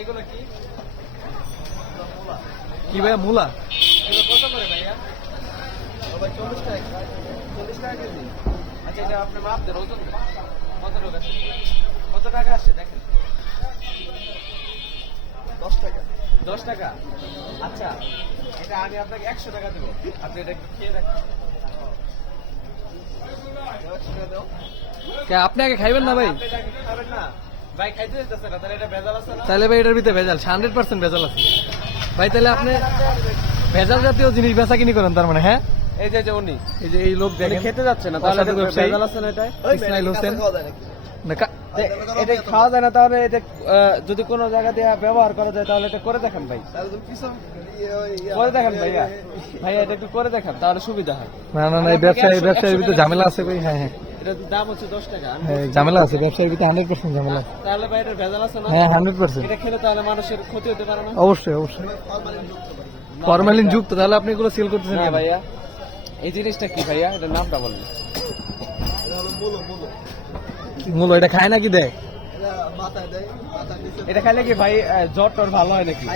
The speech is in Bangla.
এগুলো কি কি ভাইয়া মূলা? এগুলো কত করে ভাইয়া? ও ভাই 40 টাকা, 40 টাকা কেজি। আচ্ছা এটা আপনি মাপ দেন, ওজন দেন। কত টাকা আসছে? কত টাকা আসছে দেখেন। 10 টাকা। 10 টাকা? আচ্ছা এটা আমি আপনাকে 100 টাকা দেবো, আপনি এটা একটু খেয়ে দেখেন। 100 টাকা দাও। আপনি আগে খাইবেন না ভাই? আপনি এটা খাবেন না ভাই, খাইতে দিতেছে না, তাহলে এটা ভেজাল আছে না? তাহলে ভাই এটার ভিতরে ভেজাল 100% ভেজাল আছে ভাই। তাহলে আপনি ভেজাল জাতীয় জিনিস বেচা কিনি করেন তার মানে? হ্যাঁ, এই যে উনি এই যে এই লোক দেখেন খেতে যাচ্ছে না, তাহলে অসাধু ব্যবসায়ী। ভেজাল আছে না এটাই? ইসমাইল হোসেন না এটা খাওয়া যায় না, তাহলে এটা যদি কোনো জায়গা দিয়ে ব্যবহার করা যায় তাহলে এটা করে দেখেন ভাই, করে দেখেন ভাইয়া, ভাইয়া এটা একটু করে দেখেন তাহলে সুবিধা হয়। না না না, এই ব্যবসায়ীর ভিতরে ঝামেলা আছে ভাই। হ্যাঁ হ্যাঁ এটা দাম হচ্ছে 10 টাকা। হ্যাঁ, ঝামেলা আছে ব্যবসায়ীর ভিতরে 100% ঝামেলা আছে। তাহলে ভাই এটা ভেজাল আছে না? হ্যাঁ 100%। এটা খেলে তাহলে মানুষের ক্ষতি হতে পারে না? অবশ্যই অবশ্যই ফরমালিন যুক্ত। তাহলে আপনি এগুলো সেল করতেছেন না কেন? ভাইয়া, এই জিনিসটা কি ভাইয়া, এটার নামটা বলেন। মূল এটা খায় নাকি দেয়? এটা খাইলে কি ভাই জ্বর টর ভালো হয় নাকি?